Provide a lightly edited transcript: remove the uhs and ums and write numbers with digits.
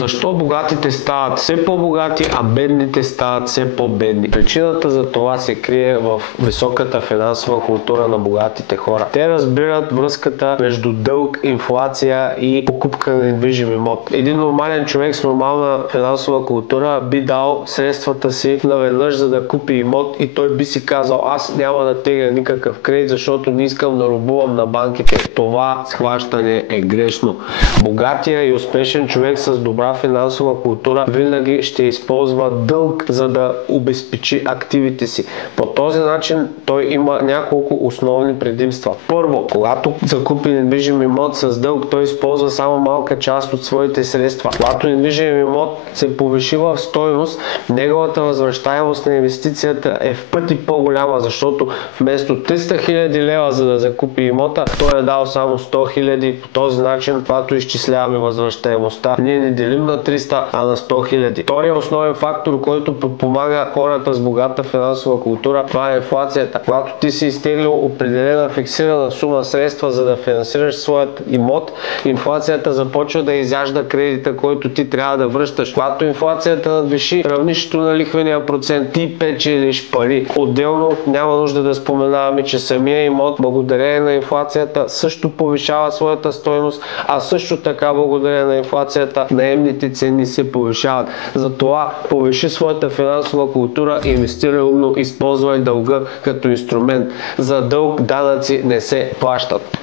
Защо богатите стават все по-богати, а бедните стават все по-бедни? Причината за това се крие в високата финансова култура на богатите хора. Те разбират връзката между дълг, инфлация и покупка на недвижим имот. Един нормален човек с нормална финансова култура би дал средствата си наведнъж, за да купи имот, и той би си казал: аз няма да тегля никакъв кредит, защото не искам да робувам на банките. Това схващане е грешно. Богатия и успешен човек с добра финансова култура винаги ще използва дълг, за да обезпечи активите си. По този начин той има няколко основни предимства. Първо, когато закупи недвижим имот с дълг, той използва само малка част от своите средства. Когато недвижим имот се повиши в стойност, неговата възвръщаемост на инвестицията е в пъти по-голяма, защото вместо 300 000 лева за да закупи имота, той е дал само 100 000. По този начин, когато изчисляваме възвръщаемостта, ние не делим на 300, а на 100 000. Вторият основен фактор, който подпомага хората с богата финансова култура, това е инфлацията. Когато ти си изтеглил определена фиксирана сума средства, за да финансираш своят имот, инфлацията започва да изяжда кредита, който ти трябва да връщаш. Когато инфлацията надвиши равнището на лихвения процент, ти печелиш пари. Отделно няма нужда да споменаваме, че самия имот, благодарение на инфлацията, също повишава своята стойност, а също така благодарение на инфлацията наемните цени се повишават. Затова повиши своята финансова култура, инвестирай умно, използвай дълга като инструмент. За дълг данъци не се плащат.